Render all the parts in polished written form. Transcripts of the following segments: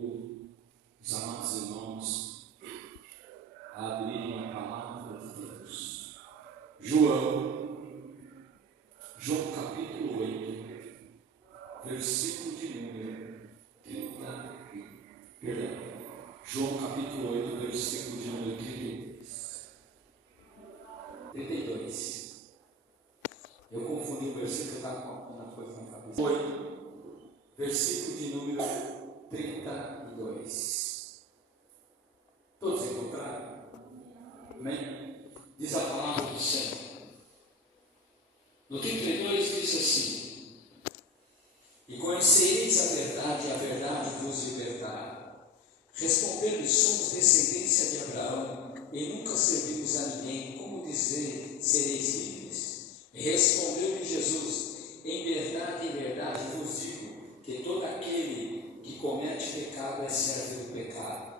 convido os amados irmãos a abrirem a palavra de Deus. João capítulo 8, versículo de número 30. João capítulo 8, versículo de número 32. Eu confundi o versículo, estava com uma coisa na cabeça. 8, versículo de número 32. Todos encontraram? Amém? Diz a palavra do Senhor. No 32 diz assim: e conhecereis a verdade, e a verdade vos libertará. Respondendo-lhe, somos descendência de Abraão, e nunca servimos a ninguém, como dizer, sereis livres? E respondeu-lhe Jesus: em verdade vos digo, que todo aquele que comete pecado é servo do pecado.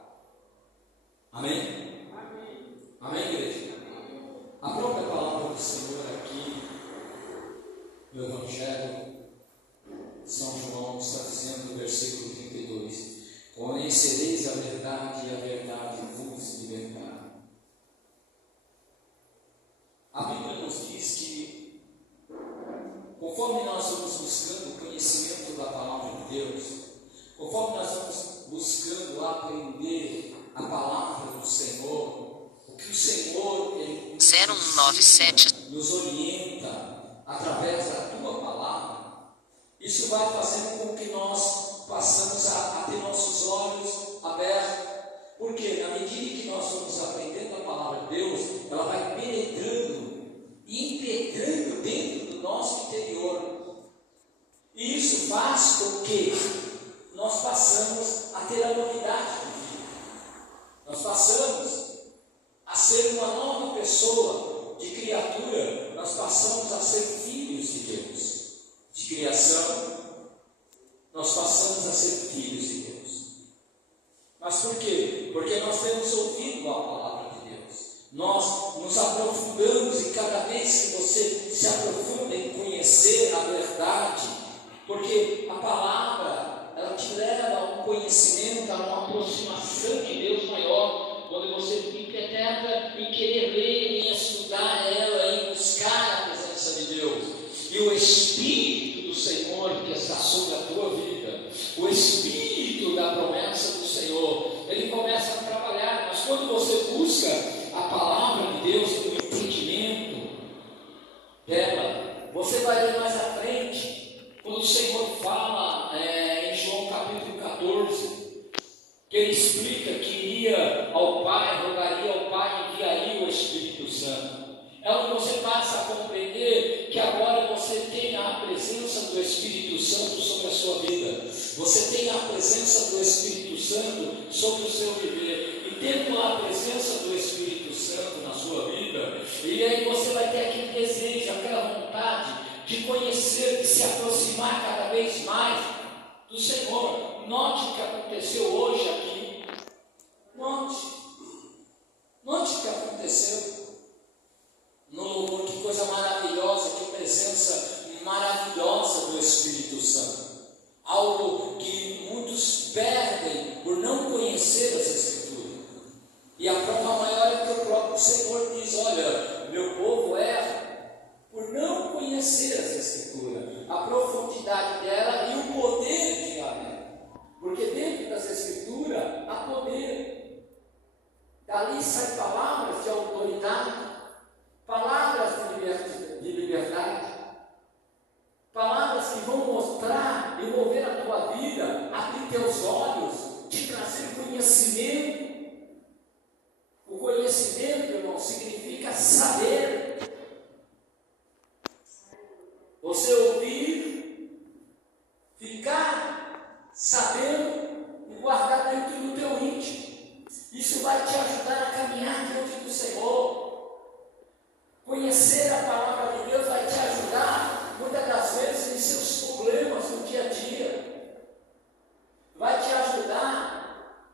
Amém? Amém. Amém, igreja? A própria palavra do Senhor aqui, no Evangelho de São João, está dizendo no versículo 32: conhecereis a verdade, e a verdade vos libertará. A Bíblia nos diz que, conforme nós vamos buscando o conhecimento da palavra de Deus, conforme nós vamos buscando aprender a palavra do Senhor, o que o Senhor ele 0197 nos orienta através da tua palavra, isso vai fazendo com que nós passamos a ter nossos olhos abertos, porque na medida que nós vamos aprendendo a palavra de Deus, ela vai penetrando e impetrando dentro do nosso interior, e isso faz com que nós passamos a ter a novidade de vida, nós passamos a ser uma nova pessoa, de criatura, nós passamos a ser filhos de Deus, de criação, nós passamos a ser filhos de Deus. Mas por quê? Porque nós temos ouvido a palavra de Deus, nós nos aprofundamos, e cada vez que você se aprofunda em conhecer a verdade, porque a palavra, ela te leva a um conhecimento, a uma aproximação de Deus maior, quando você impetra em querer ler, em estudar ela, em buscar a presença de Deus, e o Espírito do Senhor que está sobre a tua vida, o Espírito da promessa do Senhor, ele começa a trabalhar. Mas quando você busca a palavra de Deus, o entendimento dela, você vai ver mais à frente, quando o Senhor fala em João capítulo 14, que ele explica que iria ao Pai, rogaria ao Pai, enviaria o Espírito Santo. É onde você passa a compreender que agora você tem a presença do Espírito Santo sobre a sua vida, você tem a presença do Espírito Santo sobre o seu viver, e tendo a presença do Espírito Santo na sua vida, e aí você vai ter aquele desejo, aquela vontade de conhecer, de se aproximar cada vez mais do Senhor. Note o que aconteceu hoje aqui, note o que aconteceu no louvor, que coisa maravilhosa, que presença maravilhosa do Espírito Santo, algo que muitos perdem por não conhecer as Escrituras, e a prova maior é que o próprio Senhor diz: olha, meu povo erra por não conhecer as Escrituras, a profundidade dela e o poder de ela, porque dentro das Escrituras há poder, dali saem palavras de autoridade, palavras de liberdade, palavras que vão mostrar e mover a tua vida, abrir teus olhos, te trazer conhecimento. O conhecimento, irmão, significa saber. Você ouvir, ficar sabendo e guardar dentro do teu íntimo. Isso vai te ajudar a caminhar diante do Senhor. Conhecer a palavra de Deus vai te ajudar, muitas das vezes, em seus problemas no dia a dia. Vai te ajudar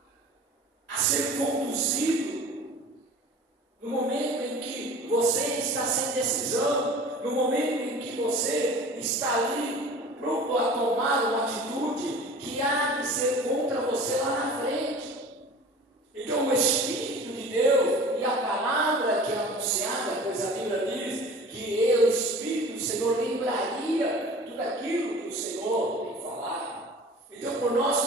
a ser conduzido no momento em que você está sem decisão, no momento em que você está ali pronto a tomar uma atitude que há de ser contra você lá na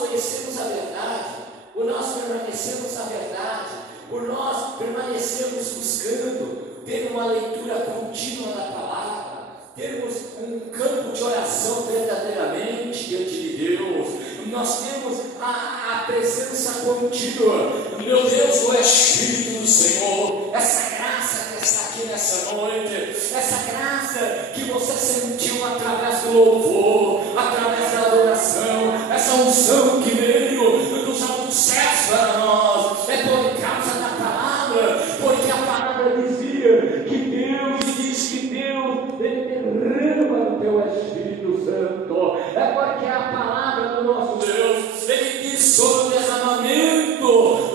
conhecermos a verdade, por nós permanecermos na verdade, por nós permanecermos buscando, ter uma leitura contínua da palavra, termos um campo de oração verdadeiramente diante de Deus, nós temos a presença contínua, meu Deus, o Espírito do Senhor, essa graça que está aqui nessa noite, essa graça que você sentiu através do louvor, através da adoração, essa unção que veio dos altos céus para nós, é por causa da palavra, porque a palavra dizia que Deus diz que Deus derrama o teu Espírito Santo, é porque a palavra do nosso Deus, Ele diz sobre o derramamento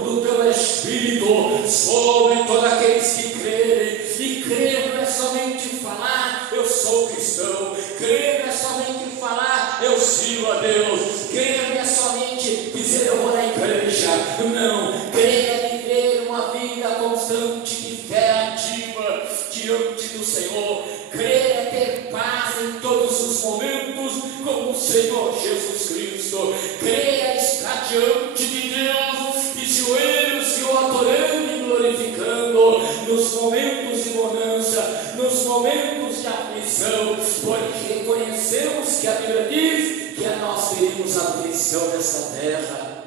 do teu Espírito, sobre todos aqueles que crerem, e crer não é somente falar, eu sou cristão, crer não é somente falar, eu sigo a Deus, crer não é somente dizer eu vou na igreja, não, crer é viver uma vida constante de fé ativa diante do Senhor, crer é ter paz em todos os momentos com o Senhor Jesus Cristo, crer é estar diante de Deus de joelhos e o adorando e glorificando nos momentos de bonança, nos momentos de aflição, porque conhecemos que a Bíblia diz que nós teríamos aflição nessa terra.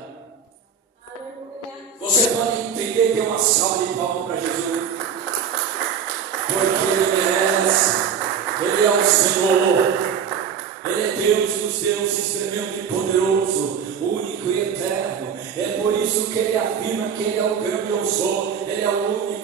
Você pode entender que é uma salva de palmas para Jesus, porque Ele merece, Ele é o Senhor, Ele é Deus dos deuses, tremendo e poderoso, único e eterno. É por isso que Ele afirma que Ele é o grande eu sou, Ele é o único.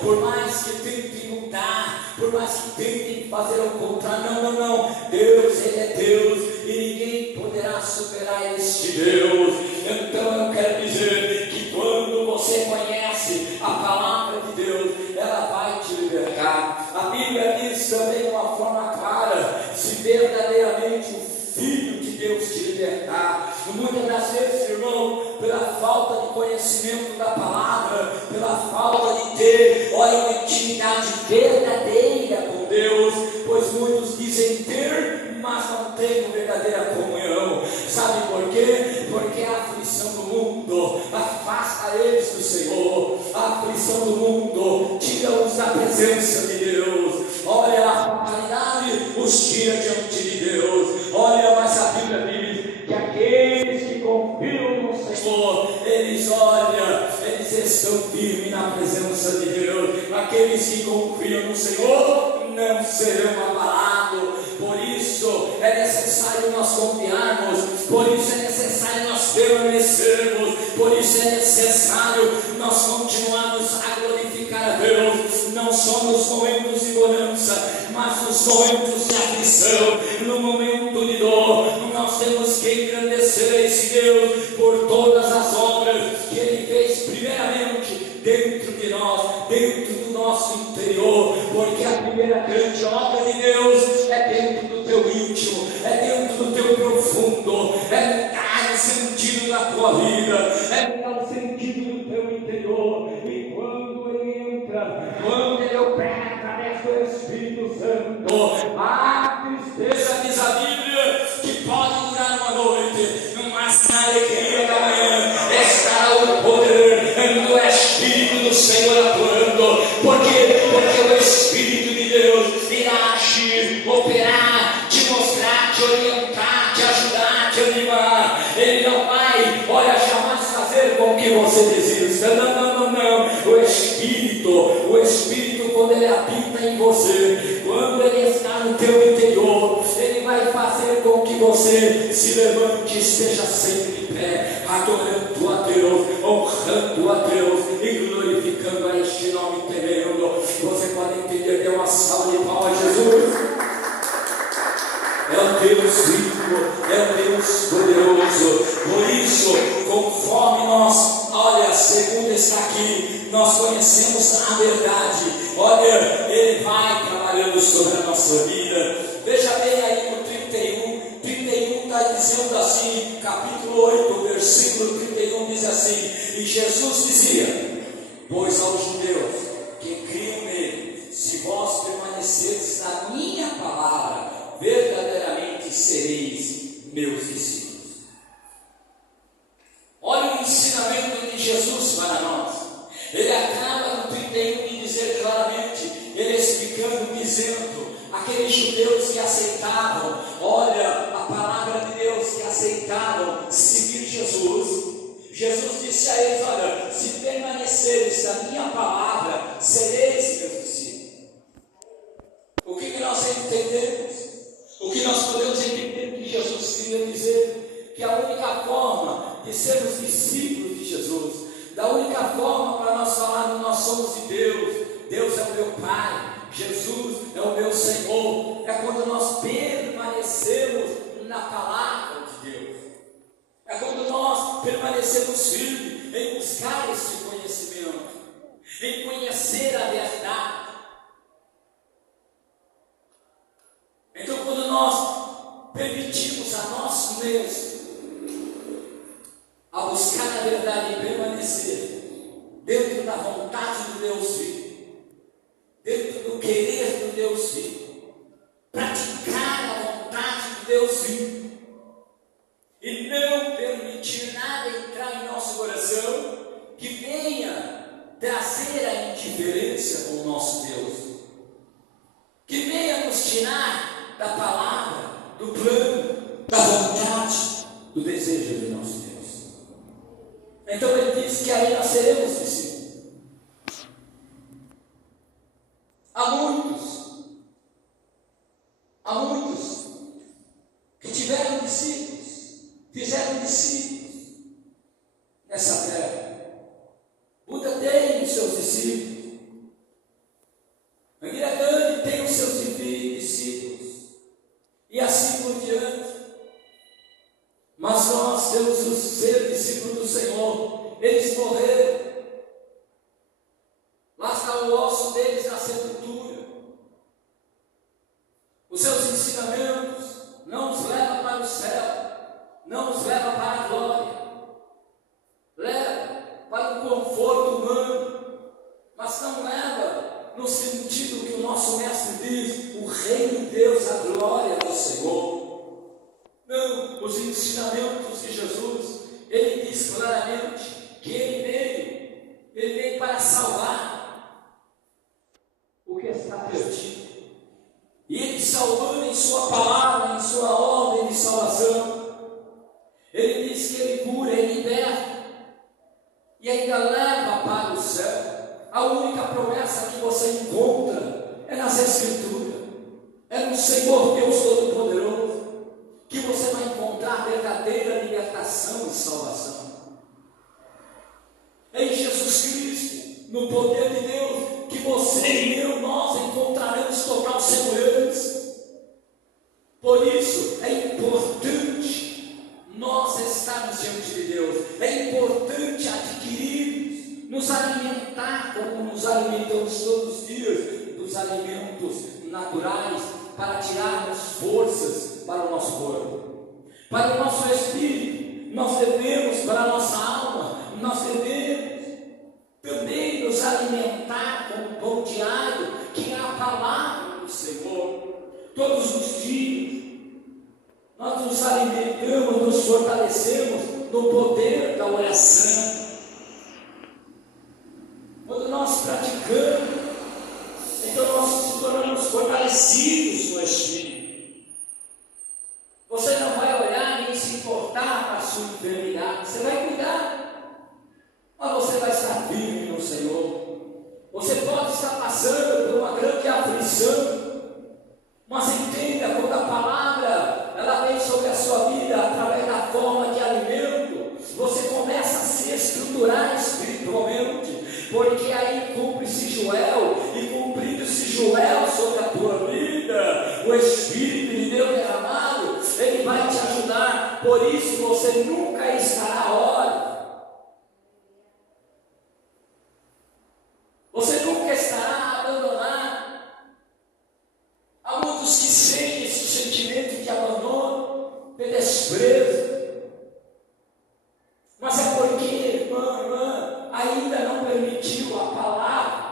Por mais que tentem mudar, por mais que tentem fazer o contrário, não, Deus, Ele é Deus, e ninguém poderá superar este Deus. Então eu quero dizer que quando você conhece a palavra de Deus, ela vai te libertar. A Bíblia diz também de uma forma clara, se verdadeiramente o Filho de Deus te libertar. Muitas das vezes, irmão, pela falta de conhecimento da palavra, pela falta de ter, uma intimidade verdadeira com Deus, pois muitos dizem ter, mas não têm verdadeira comunhão. Sabe por quê? Porque a aflição do mundo afasta eles do Senhor, a aflição do mundo tira-os da presença de Deus. Olha, a fatalidade os tira diante de Deus. Olha, mas a Bíblia diz que aqueles que confiam no Senhor, eles estão firmes na presença de Deus. Aqueles que confiam no Senhor não serão abalados. Por isso é necessário nós confiarmos, por isso é necessário nós permanecermos, por isso é necessário nós continuarmos a glorificar a Deus, não só nos momentos de bonança, mas nos momentos de aflição, no momento de dor. Nós temos que engrandecer esse Deus por todas as obras que Ele fez, primeiramente dentro de nós, dentro do nosso interior, porque a primeira grande obra de Deus é dentro do teu íntimo, é dentro do teu profundo, é dar o sentido da tua vida, é dar o sentido do teu interior. E quando Ele entra, quando Ele opera através do Espírito Santo, a tristeza, diz a Bíblia, que pode durar uma noite, mas na alegria da manhã estará o poder do Espírito do Senhor atuando. Porque o Espírito de Deus irá agir, operar, te mostrar, te orientar, te ajudar, te animar. Ele não vai, jamais fazer com que você desista. Não. O Espírito, quando Ele habita em você, quando Ele está no teu interior, Ele vai fazer com que você se levante e esteja sempre em pé, adorando a Deus, honrando a Deus e glorificando a este nome tremendo. Você pode entender, dê uma salva de palmas a Jesus. É o Deus vivo, é o Deus poderoso. Por isso, conforme nós, segundo está aqui, nós conhecemos a verdade. Ele vai trabalhando sobre a nossa vida. Veja bem aí no 31 está dizendo assim, capítulo 8, versículo 31 diz assim: e Jesus dizia, pois aos judeus que criam nele, se vós permanecerdes na minha palavra, verdadeiramente sereis meus discípulos. tenho que dizer claramente, ele explicando, dizendo, aqueles judeus que aceitavam, olha, a palavra de Deus, que aceitavam seguir Jesus, Jesus disse a eles, olha, se permaneceres na minha palavra, sereis meus discípulos. O que nós entendemos? O que nós podemos entender que Jesus queria dizer? Que a única forma de sermos discípulos de Jesus, da única forma para nós falarmos, nós somos de Deus, Deus é o meu Pai, Jesus é o meu Senhor, é quando nós permanecemos na palavra de Deus, é quando nós permanecemos firmes em buscar esse conhecimento, em conhecer a verdade. Então, quando nós permitimos a nós mesmos a buscar a verdade e permanecer dentro da vontade do Deus Filho, dentro do querer do Deus Filho, praticar a vontade do Deus Filho, e não permitir nada entrar em nosso coração que venha trazer a indiferença com o nosso Deus, que venha nos tirar da palavra, do plano, da vontade, do desejo de nosso Deus. Então ele diz que aí nós seremos discípulos. Há muitos que tiveram discípulos, fizeram discípulos nessa terra. Buda tem os seus discípulos, Angira Gandhi tem os seus discípulos, e assim por diante. Mas nós temos que ser discípulos do Senhor. Eles morreram, lá está o osso deles na sepultura. Os seus ensinamentos não nos levam para o céu, não nos levam para a glória, leva para o conforto humano, mas não leva no sentido que o nosso mestre diz, o reino de Deus, a glória do Senhor. Não, os ensinamentos de Jesus, ele diz claramente que ele veio para salvar o que está perdido. E ele salvando em sua palavra, em sua ordem de salvação, ele diz que ele cura, ele liberta, e ainda leva para o céu. A única promessa que você encontra é nas Escrituras, é no Senhor Deus Todo-Poderoso, que você vai encontrar verdadeira libertação e salvação. É em Jesus Cristo, no poder de Deus, que você e eu, nós encontraremos total segurança. Por isso, é importante nós estarmos diante de Deus, é importante adquirirmos, nos alimentar como nos alimentamos todos os dias, dos alimentos naturais, para tirarmos forças para o nosso corpo, para o nosso espírito. Nós devemos, para a nossa alma, nós devemos também nos alimentar com o pão diário, que é a palavra do Senhor. Todos os dias nós nos alimentamos, nos fortalecemos no poder da oração. Quando nós praticamos, então nós nos tornamos fortalecidos no Espírito. Você não vai olhar nem se importar com a sua enfermidade, você vai cuidar, mas você vai estar firme no Senhor. Você pode estar passando por uma grande aflição, mas entenda, quando a palavra ela vem sobre a sua vida através da forma de alimento, você começa a se estruturar espiritualmente, porque aí cumpre-se Joel, e cumprindo-se Joel sobre a tua vida, o Espírito de Deus derramado, ele vai te ajudar. Por isso você nunca estará órfão, você nunca estará abandonado. Há muitos que sentem esse sentimento de abandono, de desprezo, mas é porque, irmã, ainda não permitiu a palavra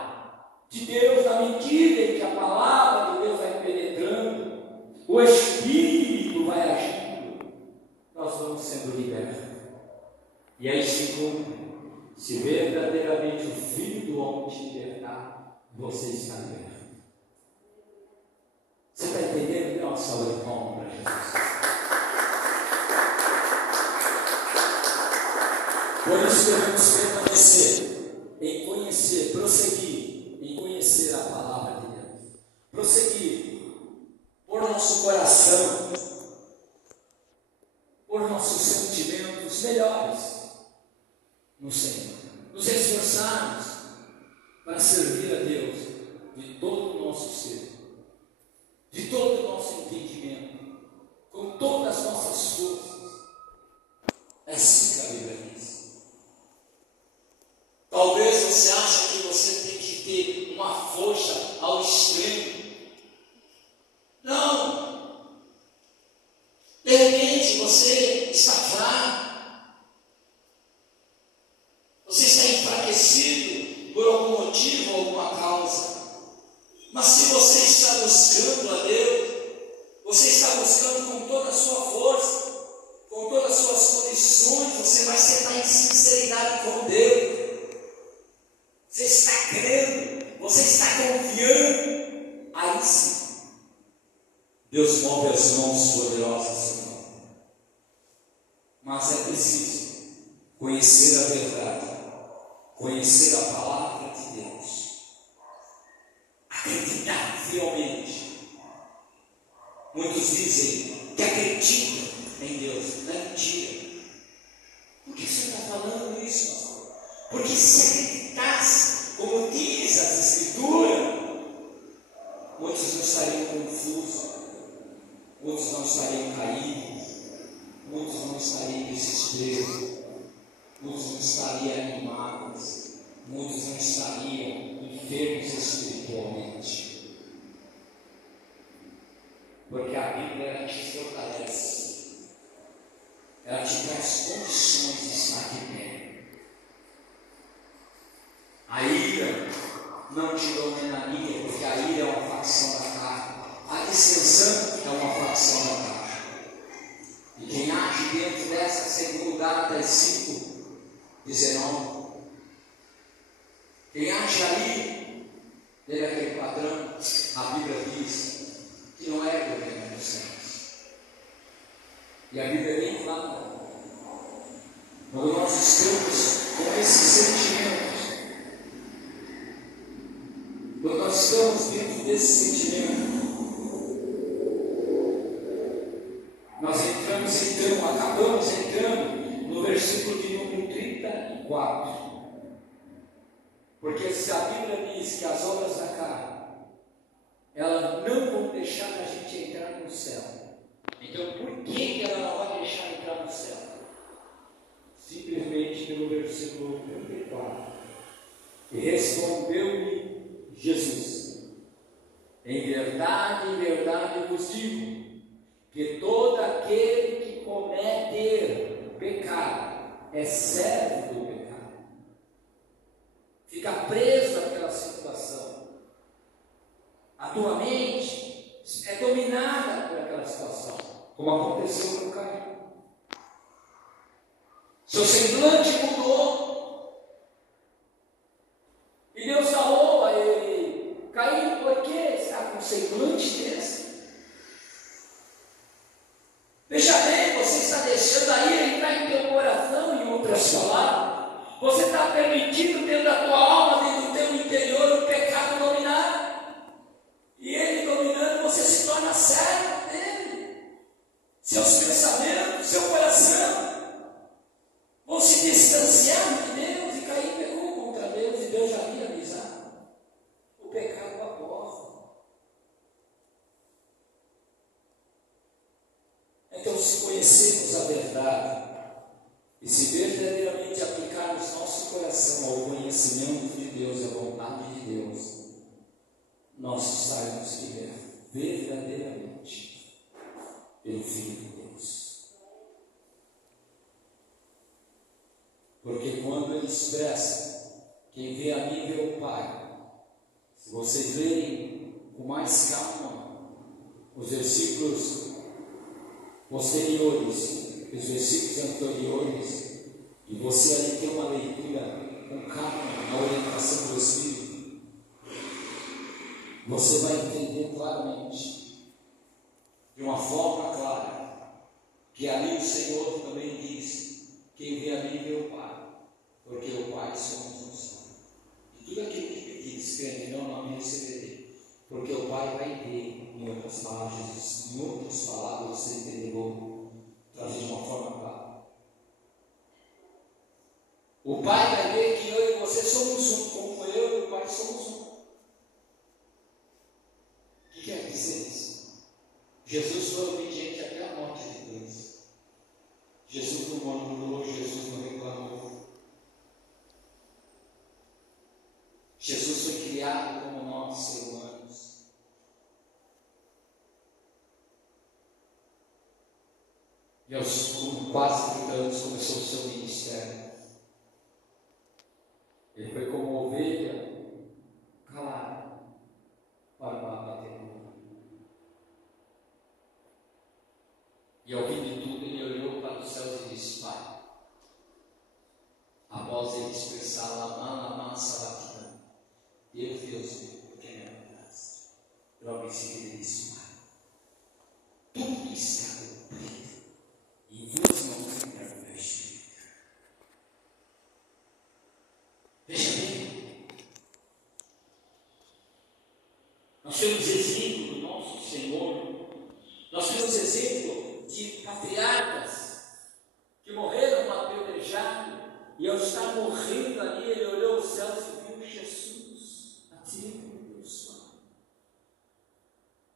de Deus, na medida em que a palavra de Deus vai penetrando, o Espírito vai agindo, nós vamos sendo libertos. E aí se Se verdadeiramente o Filho do Homem te libertar, você está liberto. Você está entendendo? Dá uma salva de palmas para Jesus. Por isso devemos permanecer em conhecer, prosseguir em conhecer a palavra de Deus. Prosseguir por nosso coração, por nossos sentimentos melhores no Senhor. Nos esforçarmos para servir a Deus de todo o nosso ser, de todo o nosso entendimento, com todas as nossas forças. É assim que a Bíblia diz. Talvez você ache que você tem que ter uma força ao extremo. Não. De repente você está fraco. Você está enfraquecido por algum motivo ou alguma causa. Mas se você está buscando a Deus, você está buscando com toda a sua força, com todas as suas condições, você vai estar em sinceridade com Deus. Você está crendo, você está confiando. Aí sim, Deus move as mãos poderosas, Senhor. Mas é preciso conhecer a verdade, conhecer a palavra de Deus, acreditar fielmente. Muitos dizem que acreditam em Deus. Não é mentira. Por que você está falando isso, pastor? Porque se acreditasse, como diz as Escrituras, muitos não estariam confusos, muitos não estariam caídos, muitos não estariam em desespero, muitos não estariam animados, muitos não estariam enfermos espiritualmente. Porque a Bíblia ela te fortalece, ela te traz condições de estar de pé. A ira não te dominaria, porque a ira é uma facção da carne. A dissensão é uma facção da carne. E quem age dentro dessa, segundo Gálatas 5:19, quem age ali, dentro daquele padrão, a Bíblia diz que não é do reino dos céus. E a Bíblia nem fala. Quando nós estamos com esses sentimentos, quando nós estamos dentro desse sentimento, nós acabamos entrando no versículo de número 34. Porque se a Bíblia diz que as obras da carne, elas não vão deixar a gente entrar no céu. Então, por que ela não vai deixar entrar no céu? Simplesmente pelo versículo 34. E respondeu-lhe Jesus: em verdade vos digo, que todo aquele que comete pecado é servo do pecado. Fica preso àquela situação. A tua mente é dominada por aquela situação, como aconteceu com Caim. Seu semblante mudou. E Deus falou a ele: Caim, por que está com um semblante desse? Veja bem, você está deixando a ira entrar em teu coração, em outras palavras. Você está permitindo dentro da tua alma, dentro do teu interior, o pecado dominar. E ele dominando, você se torna servo dele. Seus pensamentos, seu coração vão se distanciar de Deus. E Caim pecou contra Deus, e Deus já havia avisado. O pecado aborre. Então, se conhecermos a verdade e se verdadeiramente aplicarmos nosso coração ao conhecimento de Deus, à vontade de Deus, nós estaremos libertos verdadeiramente pelo Filho de Deus. Porque quando ele expressa, quem vê a mim vê o Pai. Se vocês lerem com mais calma os versículos posteriores, os versículos anteriores, e você ali tem uma leitura você vai entender claramente, de uma forma clara, que ali o Senhor também diz: quem vê a mim vê o Pai, porque o Pai somos nós. E tudo aquilo que pedires, crendo em meu nome, receberei, porque o Pai vai ver. Em outras palavras, você entendeu, trazer de uma forma clara. O Pai vai ver que eu e você somos um, como eu e o Pai somos um. O que quer dizer isso? Jesus foi obediente até a morte de Deus. Jesus não murmurou, Jesus não reclamou. Jesus foi criado como nós, seres humanos. E aos quase 30 anos começou o seu ministério. Ele foi como ovelha, calado, para bater no mundo. E ao fim de tudo, ele olhou para os céus e disse: Pai, após ele expressar a massa batida, Deus meu, porque me abandonaste. Logo em seguida ele disse: Pai, tudo está cumprido. E Deus não entrega o meu espírito. Veja bem, nós temos exemplo do nosso Senhor, nós temos exemplo de patriarcas que morreram apedrejados, e ao estar morrendo ali, ele olhou os céus e viu Jesus, ativo de Deus Pai.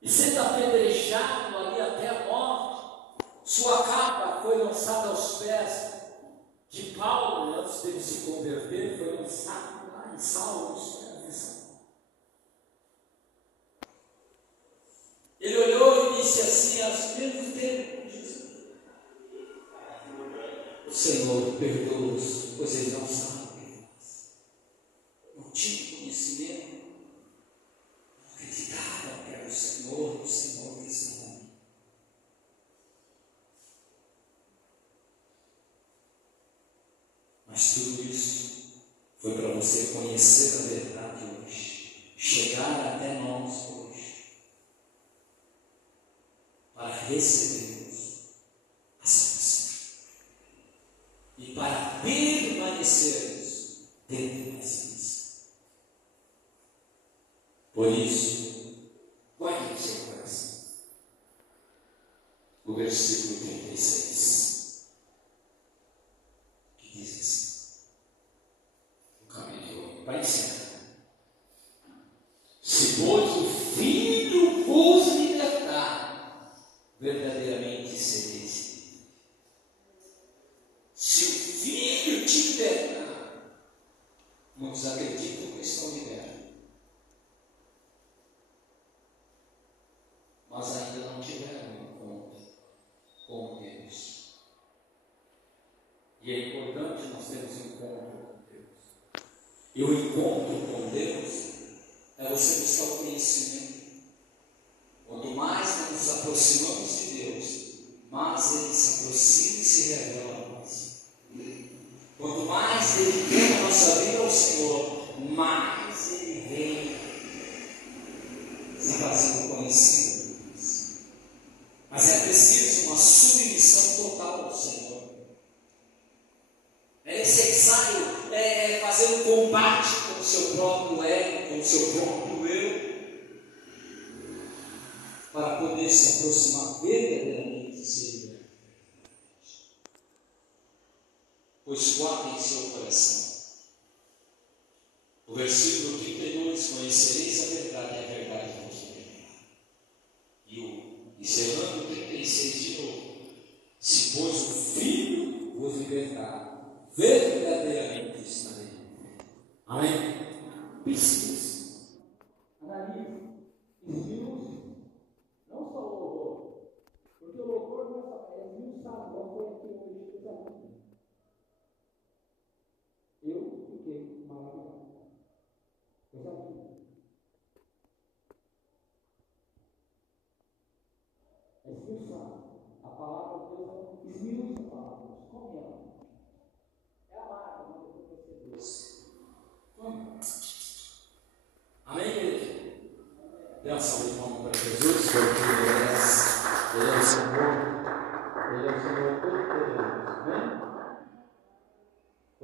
E sendo apedrejado ali até a morte, sua capa foi lançada aos pés de Paulo, antes dele se converter, foi lançado lá em Saulo, aos pés de Saulo. Ele olhou e disse assim, aos mesmos tempos, o Senhor perdoa-os, pois eles não sabem o que fazem. Não tinham conhecimento, não acreditavam que era o Senhor que estava ali. Mas tudo isso foi para você conhecer a verdade hoje, chegar até nós hoje, para recebermos a salvação e para permanecermos dentro das vidas. Por isso, guarde no seu coração o versículo 36, que diz assim, no capítulo, para encerrar: se pois o Filho vos libertar, verdadeiramente sereis livres. Se o Filho te libertar, muitos acreditam que estão libertos, mas ainda não tiveram um encontro com Deus. E é importante nós termos um encontro com Deus. E o encontro com Deus é você buscar o conhecimento. Quanto mais nos aproximamos de Deus, mais Ele se aproxima e se revela a nós. Quanto mais dedicamos a nossa vida ao Senhor, mais Ele vem se fazendo conhecido. Mas é preciso uma submissão total ao Senhor. É necessário fazer um combate com o seu próprio ego, com o seu próprio eu, para poder se aproximar verdadeiramente e ser liberto. Pois guardem em seu coração o versículo 32: conhecereis a verdade, e a verdade vos libertará. E o encerrando 36 de novo: se pois o Filho vos libertar, verdadeiramente estarei livre. Amém? Precisa. Analise, esmiuce, não só o louvor, porque o louvor não é esmiuçado, igual foi aqui hoje que eu fiquei maravilhado. Coisa linda. É esmiuçado. A palavra de Deus esmiuça a palavra de Deus. Como é? É amado, não é conhecer Deus. Como? Amém, igreja? Dê uma salva de palmas para Jesus.